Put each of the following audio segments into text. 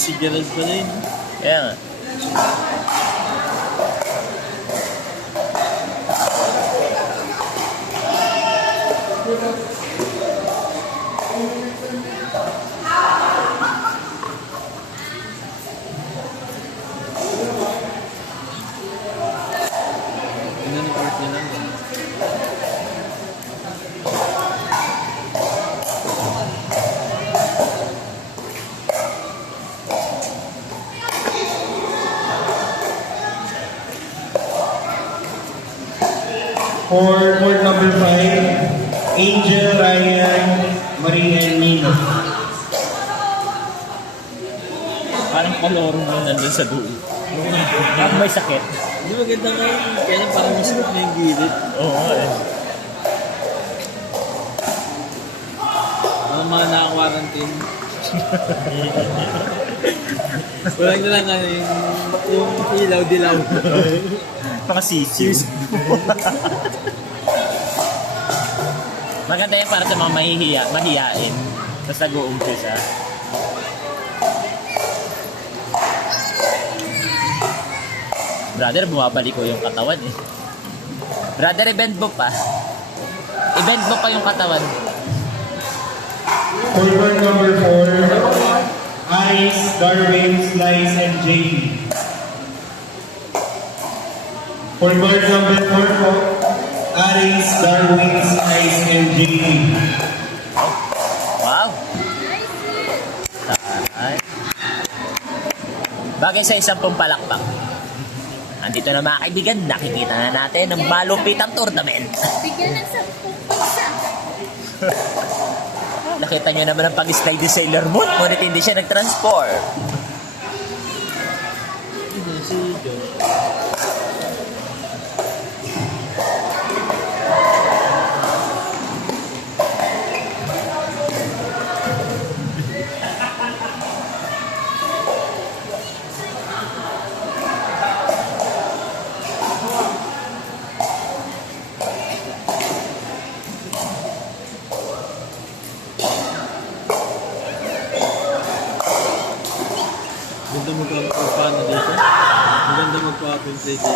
Si Gerald pala yun. Kaya nga. Ano na part niya lang. For court number 5, Angel, Ryan, Marie, and Nino. Parang kalorong lang nandun sa dulo. Parang may sakit. Hindi maganda nga yun. Kaya lang parang masakit na yung gilid. Oo eh. Mga naka-quarantine. Walang na lang ano yung ilaw-dilaw. Mga sisiw. Maganda yan para sa mga mahihiyain. Tapos nag-uumpisa. Brother, bumabalik ko yung katawan eh. Brother, i-bend mo pa. I-bend mo pa yung katawan. For court number 4, Ice, Darwin, Slice, and JD. For court number 4 po, Aris, Darwin, Slice, and JD. Wow! Taray. Bagay sa isang palakpak. Andito na mga kaibigan, nakikita na natin ang malupitang tournament. Bigyan ng 10 pisa. Nakita nyo naman ang pag-slide ni Sailor Moon, ngunit hindi siya nag-transform. Si Joe. Ganda magpapano dito. Maganda magpa-play dito.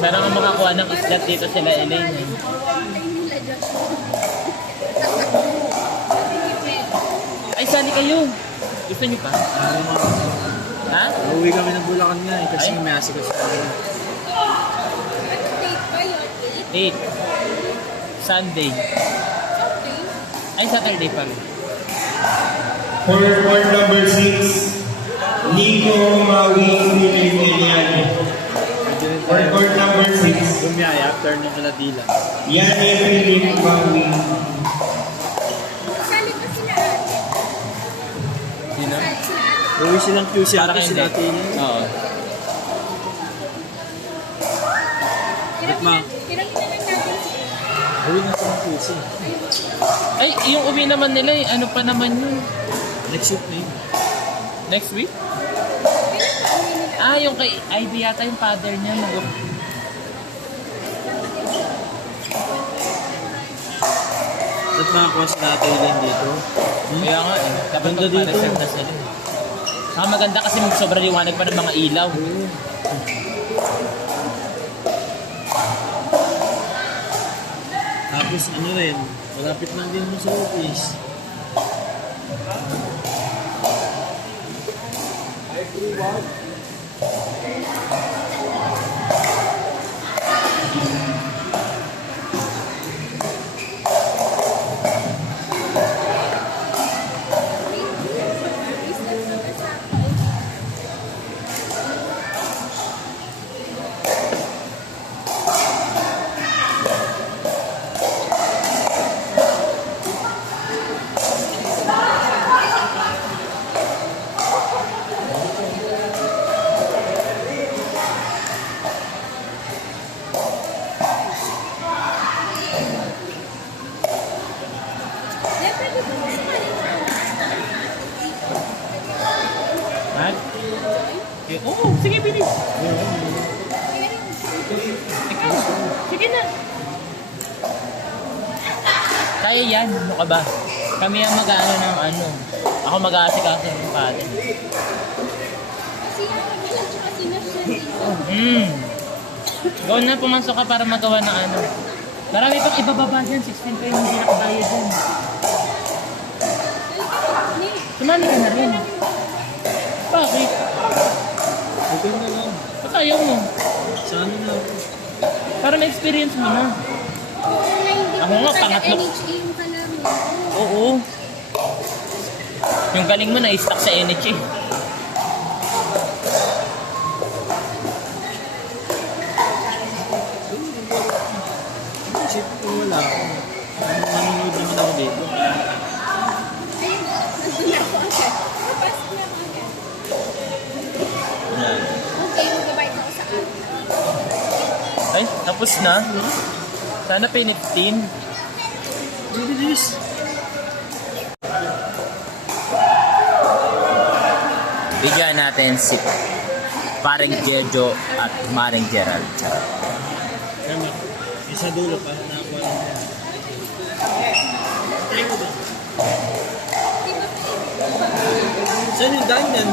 Pero nga makakuha ng islat dito sila Elaine. Eh. Ay, sali kayo. Gusto nyo pa? Ha? Uuwi kami ng Bulacan nga eh, kasi Ay? may asikas sa akin. Anong date ba yun? 8. Sunday. Ay, Saturday pa. For court number 6, Nico, Maui, Philip, and Yani. For court number 6, Bumiyaya after ng Kaladila. Yani, Philip, Maui. Kasali ba sila ate? Sino? Kasali sila ate? Uwi silang QC Parang ate hindi. sila ate niya. Oo. Ma? Hirapin na lang natin sila. Uwi na silang QC. Ay, yung uwi naman nila eh. Ano pa naman yun? Next week na yun. Next week? Ah, yung kay Ivy yata yung father niya. At makakuha sila ate Elaine dito. Kaya nga eh. Dapat Ganda dito. magpa-reserve na sila. Saka maganda kasi sobrang liwanag pa ng mga ilaw. Tapos ano rin, malapit lang din mo sa office. Ha? Okay. Oo, sige, bilis. Ikaw, sige na. Kaya yan, ano ka ba? Kami ang mag-ano ng ano. Ako mag-aasikaso ng paddle. Kasi yung pagbilang tsaka sinasyon dito. Go na, pumasok ka para magawa ng ano. Marami pang ibababa dyan, 16 pa yung hindi nakabayad dyan. Sumali ka na rin. Bakit? Okay na lang. Ba't ayaw mo? Sana na ako. Para ma-experience mo na. Ako nga, pangatlo. NHA yung kalaro. Oo. Yung galing mo na-stuck sa NHA. Isip ko wala ako. Manonood naman ako dito. Nandun ako agad. Napasok na ako agad. Okay, magbabayad ako sa akin. Ay, tapos na. Sana piniptin. Bilis. Bigyan natin si Paring Jejo at Maring Gerald. Kama, isa dulo pa nakakuha lang yan. Try mo ba? Saan yung dainan?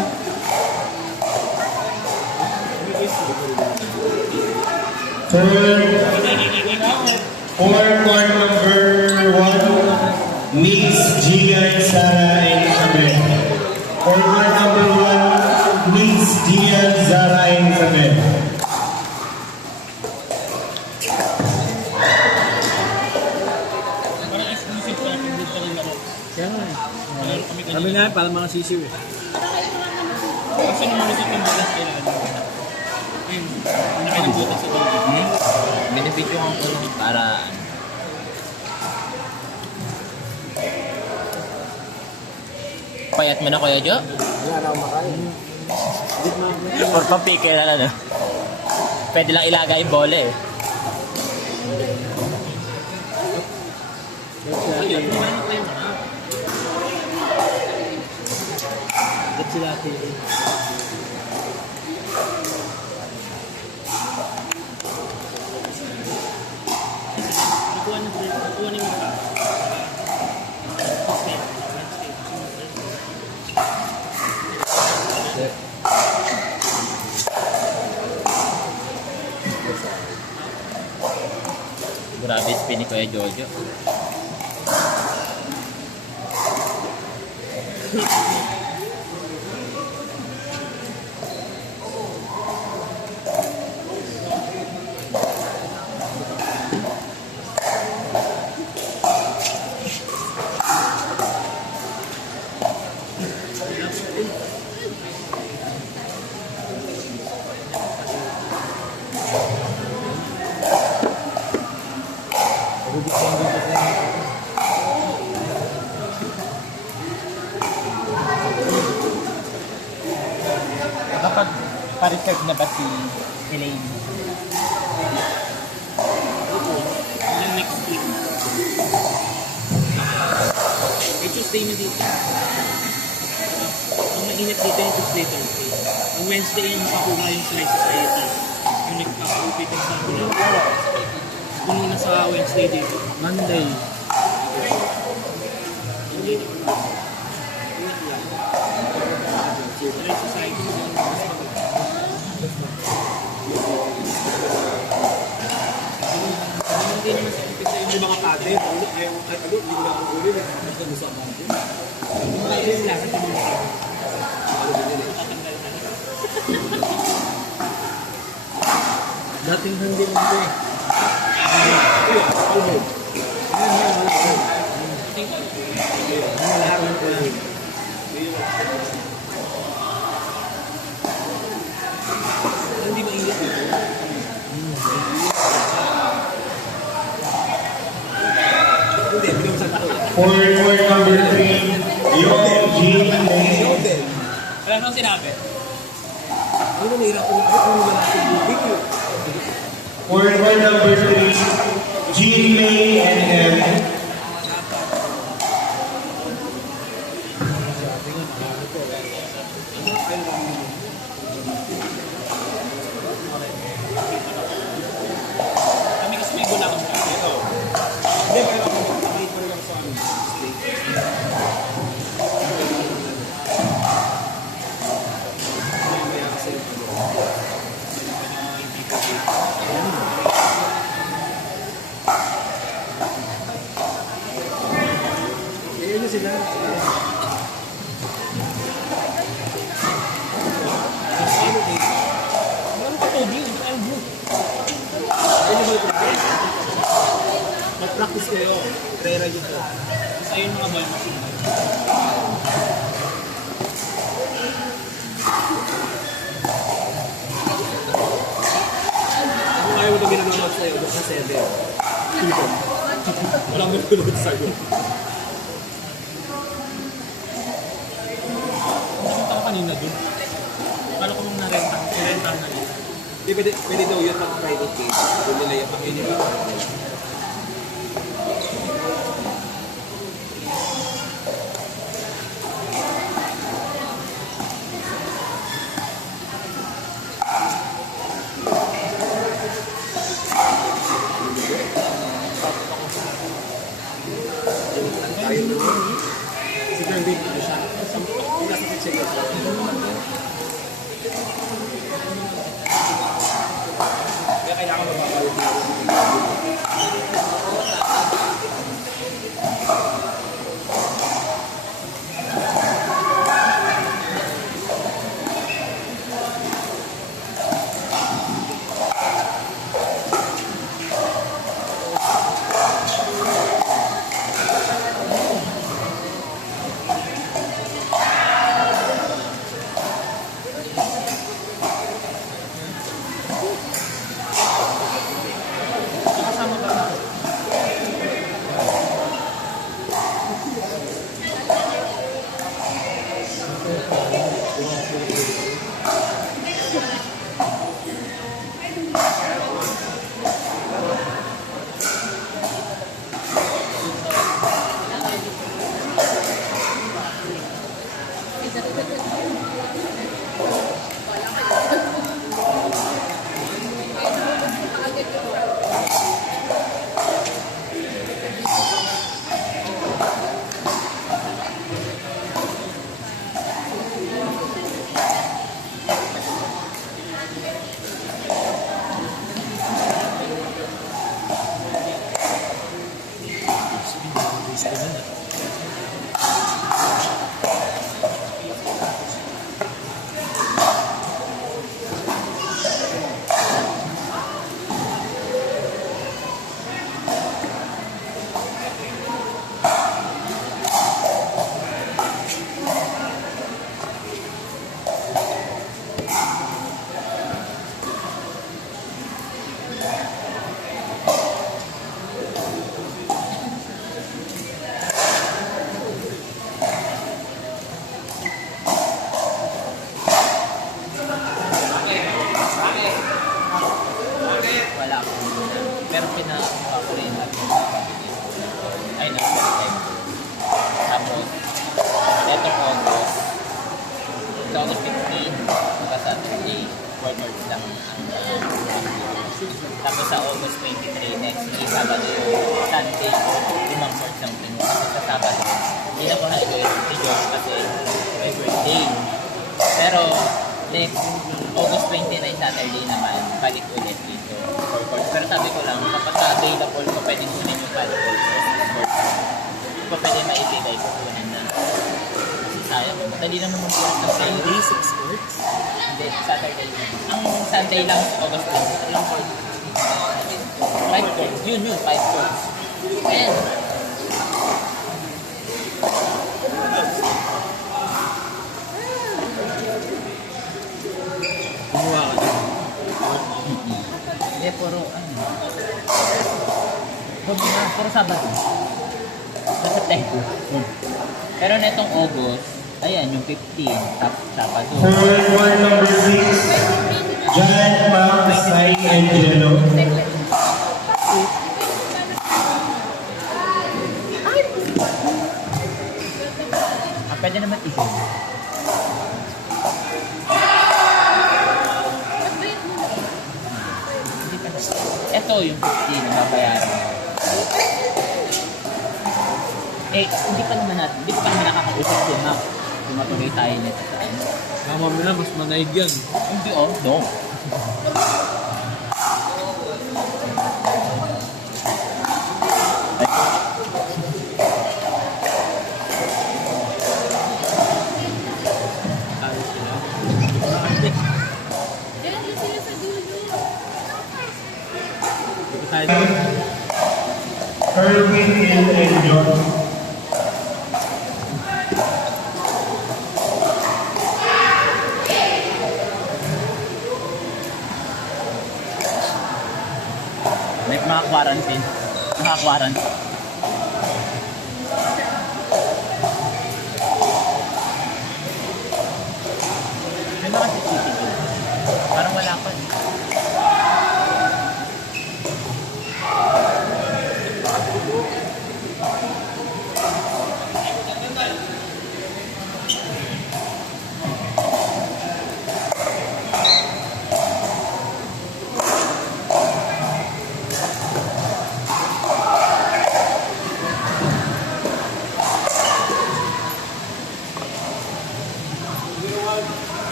For court number 1, Miss Gia Sara Elizabeth. For court number 1, Miss Gia Zara Elizabeth. Parang exclusive pa yung dito ng laro. Kaya nga eh. Sabi nga, parang mga sisiw eh. Kasi nung malusot yung balas kailangan. Ayun, laki ng butas sa dulo. Benefit yung ako para payat mo na, Kuya Jo? Wala na akong makain. Hindi makain. Or papike na ano. Pwede lang ilagay yung bola eh. Ba't sila ate? Nakuha na yung mukha. Grabe spin ni Kuya Jojo. Kapag pa-reserve na ba si Elaine? Yung next week. May Tuesday na dito. Ang mainit dito yung Tuesday, Thursday. Ang Wednesday yung pakuha yung slices sa ito. Yung nagpapagupit yung sabi na. Puno na sa Wednesday dito. Monday. Hindi na. Ay, society mo lang. Hindi naman sa umpisa yung mga kate. Hindi ko lang ang ulit. Basta gusto ang mga din. Yung mga din lang sa mga kate. Dating hindi lang ito eh. Hindi mainit dito. For court number 3, Yung Jean May. Wala nang sinabi. Ano nahirap ko? Ano ba natin yung video? For court number 3, Jean May and M. Kami kasi may gula kami. Ito. Hindi, pero ako nakakita ko lang sa amin. sila. Ano ka tubig? Ano mo? Mag-practice kayo. Prera nyo to. Sa yun mga boy, machine. Kung ayaw mo na ginagawa sa'yo, doon ka sede. Walang nagulog sa'yo. Nakita ko kanina dun. Kala ko mong narenta na nila. Di, pwede daw yun pang private case. Doon nila yung pang-inip. Tayo doon. Si Kerwin, ano siya? Yung nasa picture ko. Kaya kailangan mababalik na ako. Kasama ba na? Wala ako. Pero pinaka ko rin natin. Ay, no, tapos, eto ko, sa August 15, hanggang Saturday, 4 months lang ang tapos sa August 23, next week, Sabado yun, Sunday, 5 months lang din. Tapos sa Sabado, hindi na ko na-enjoy si George kasi may birthday. Pero, next August 29 Saturday naman, balik ulit dito for course. Pero sabi ko lang, kapag available ko, pwedeng kunin yung balik courses. Kung pwede maibigay ko kunin na. Kasi sayang, madali lang naman po sa Sunday, 6 courts? Hindi, Saturday. Ang Sunday lang, August 23. 5 courts. Yun, 5 courts. Ayan. Gumawa ka na. Hindi, puro ano. Puro Sabado. Sa September. Pero netong August, ayan, yung 15, Sabado. Forward one number 6, John Pam Sai Angelo. Pwede naman isa. Ito yung 15 na babayaran mo. Hindi pa naman nakakausap din na tumatuloy tayo nito sa ano. Kama mo na, mas manaig yan. Hindi no. Phil and John. Like mga quarantine. Mga quarantine. May mga CCTV. Parang wala pa.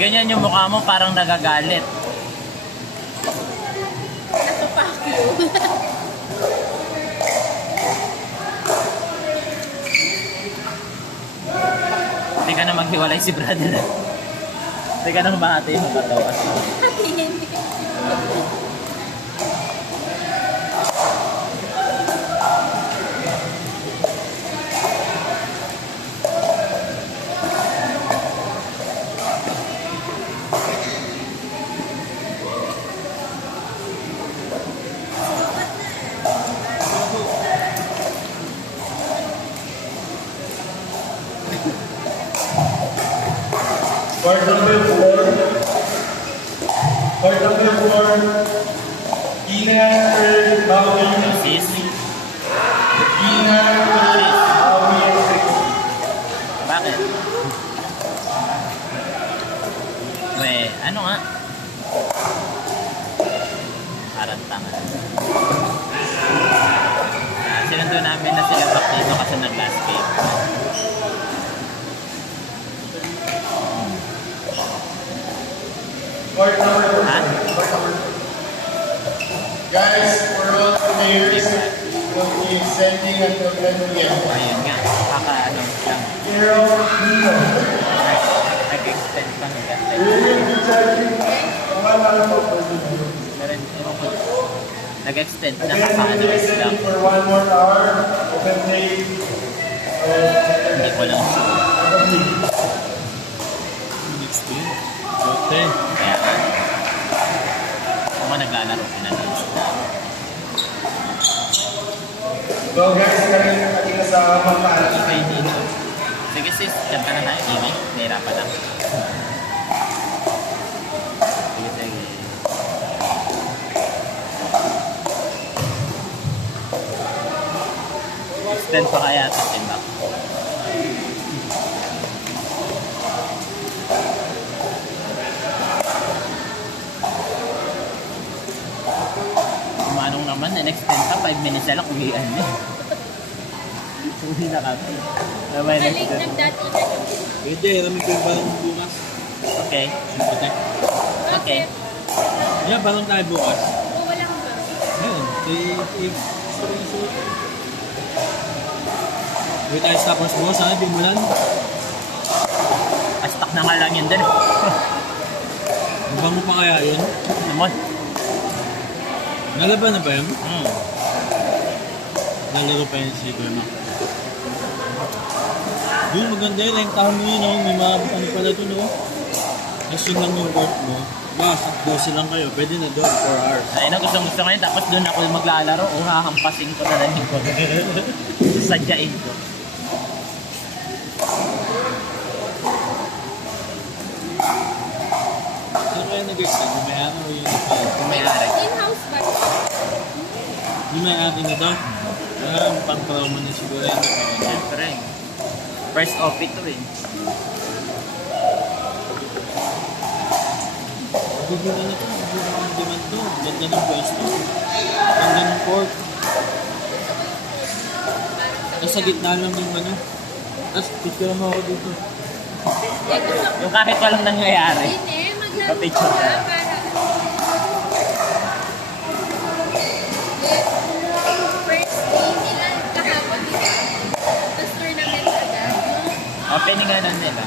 Ganyan yung mukha mo, parang nagagalit. Napapakyo. Hindi ka na maghiwalay si brother. Hindi ka na humahati yung katawa. Card number 4. Card number 4. Ina Earl Bowing. Sis, Ina Earl Bowing. bakit? Weh, ano nga? Parang tanga. Sinundo namin na sila back dito kasi nag-last game. Card number 4. Ha? Guys, for all the players, we'll be extending until 10 p.m. Ayun nga, kaka-ano lang. Zero, Nino. Nag-extend pa ng ganda. Meron, ewan ko. Nag-extend na Again, we'll kaka-ano be lang. extending for 1 more hour. Open play. Hindi ko lang sure. Next day. Okay. Kaya nga. Kung nga naglalaro, pinag-extend na. So guys, kami na sa Mampara. Okay, dito. Sige sis, dyan ka na tayo. Ingay, nahirapan lang. Sige, sige. Extend pa kaya ito, timbak. Manong naman, in-extend ka, 5 minutes na lang, uwian na. Uwi na kami. Sabay Galing nag-extend. nagdati na yung Pwede, ramig ko yung balong bukas. Okay. Siyempre. Okay. Yeah, balong tayo bukas. O walang ba? Ayun. Isuot. Huwag tayo stoppers mo. Sana bimulan. Astak na nga lang yun din. Ibang mo pa kaya yun? Naman. Nalaban na ba yun? Hmm. Nalaro pa yun si Kuya Mac. Doon maganda yun. Yung taon mo yun. Oh. May mga ano pala doon. Oh. Tapos yun lang yung work mo. Bas, 12 lang kayo. Pwede na doon. 4 hours. Ay na, gusto ngayon. Tapos doon ako maglalaro. O hahampasin ko na lang yung ko. Sadyain ko. Saan kaya nag-extend? Yung may-ari o yung nag-extend? Kung may ari. In-house ba? Yung may-ari na daw. Pang-trauma na siguro yun. Siyempre. First off ito eh. Bibira na ito. Bibira ng demand to. Ganda ng pwesto. Ganda ng court. Nasa gitna lang yung ano. Tapos picture mo ako dito. Yung kahit walang nangyayari. Hindi, maglaro Pa-picture ka ka. para... First day nila kahapon, di ba? Tapos tournament agad. Opening nga lang nila.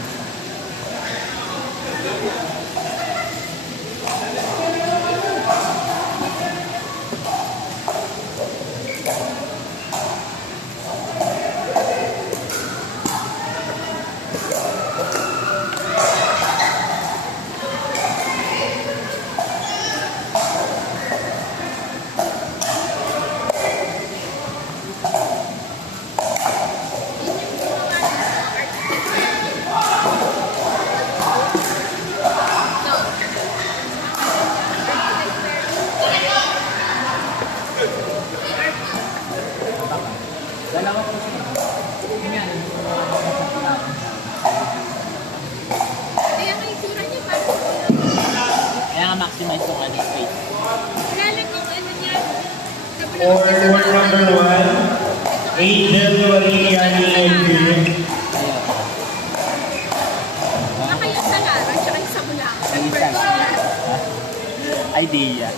For court number 1, Angel Maria Niel. Baka yung sa Lara, tsaka yung sa Bulacan. Isa. Personal. Idea.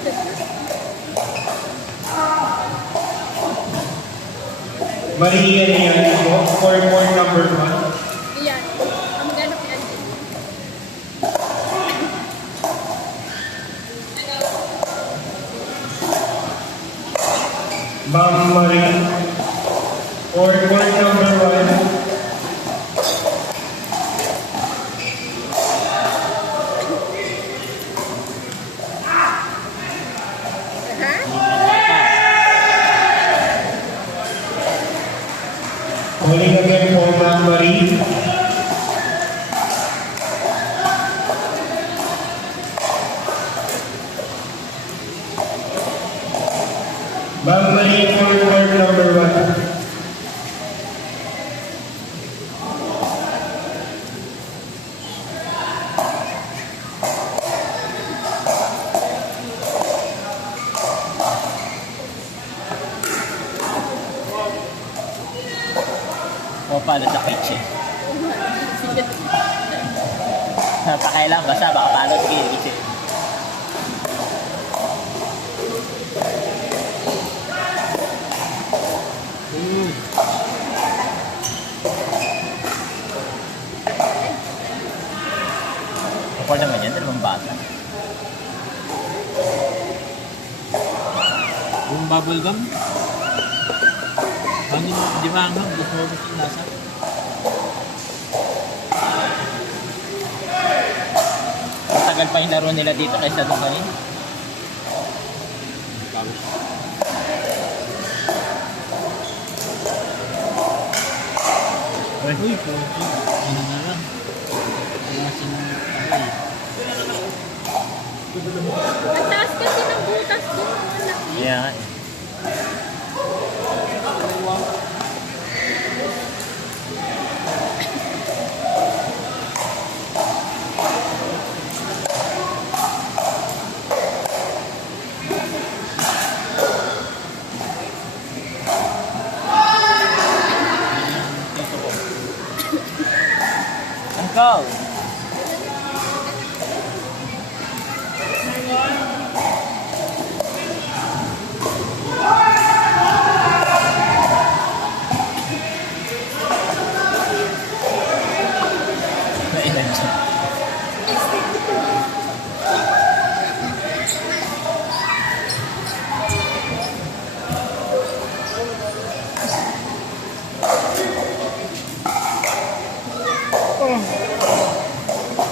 Maria Niel po. For court number 1. Yan. Ang maghanap ni Andy. Ma'am Marie. For court number 1. Ha? Calling again po, Ma'am Marie. Ma'am Marie for court number 1. O paano sa kitchen? Napakailan basta baka paano sa kitchen. Ako naman yan, dalawang bata. Yung bubble gum. Ano mo, di ba ang gusto mo gusto yung lasa? Matagal pa yung laro nila dito kaysa doon kanina. Bago siya. Uy, pogi. Ano na lang. Wala siyang ay. Ang taas kasi ng butas doon. Ang laki. Yeah. Tito ko. Uncle! Nailan siya.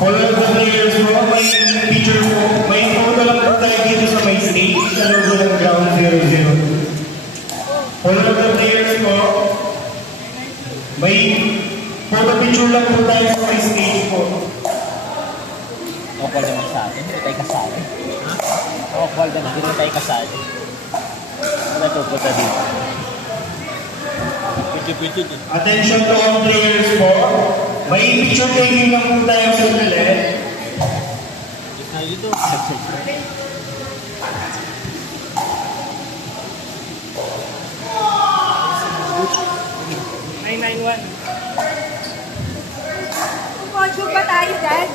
All of the players po, may picture po, may photo lang po tayo dito sa may stage sa logo ng ground 00. All of the players po, may photo picture lang po tayo sa may stage po. Awkward naman sa atin. Hindi tayo kasali. Ha? Awkward naman. Hindi tayo kasali. Wala pupunta dito. Pwede din. Attention to all players po, may picture taking lang po tayo sa ulit. Gitna dito. Module ba tayo, Dad?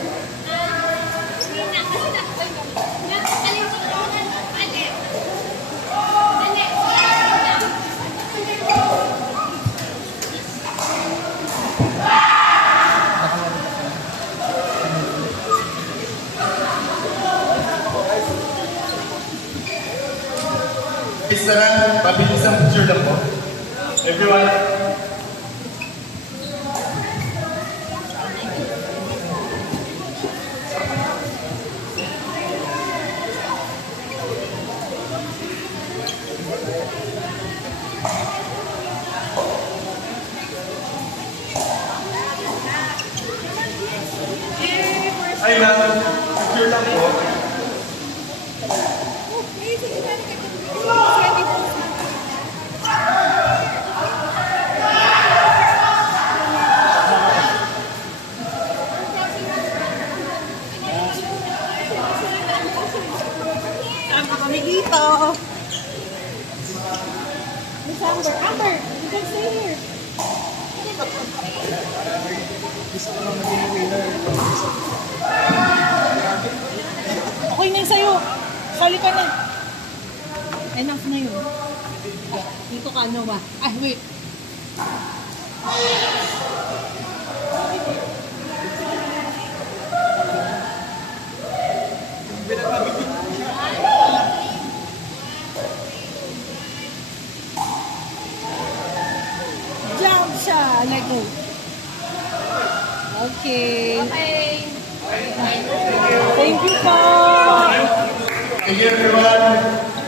Isa lang, mabilis ang picture lang po. Everyone. Ay lang, picture lang po. Kami dito. Amber. Amber, you can stay here. Okay na yun sa'yo. Sali ka na. Enough na yun. Ah, dito ka, Noah. Ah, wait. Jump siya. Let go. Okay. Okay. Thank you po. Thank you, everyone.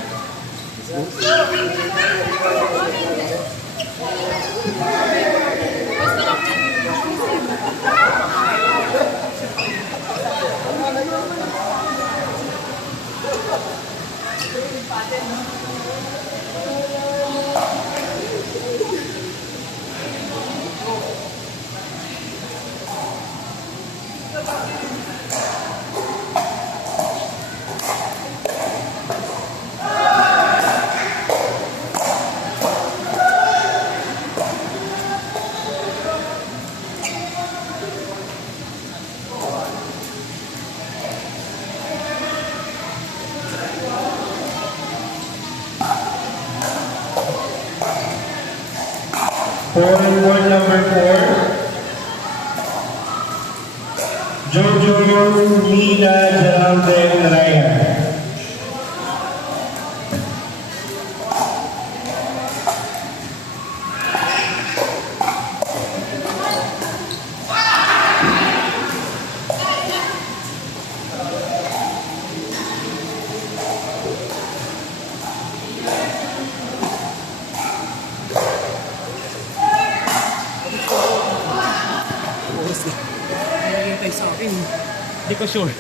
Forward number 4, Jojo Nina Jarande Narayan. Naging tayo sa akin. Hindi ko sure.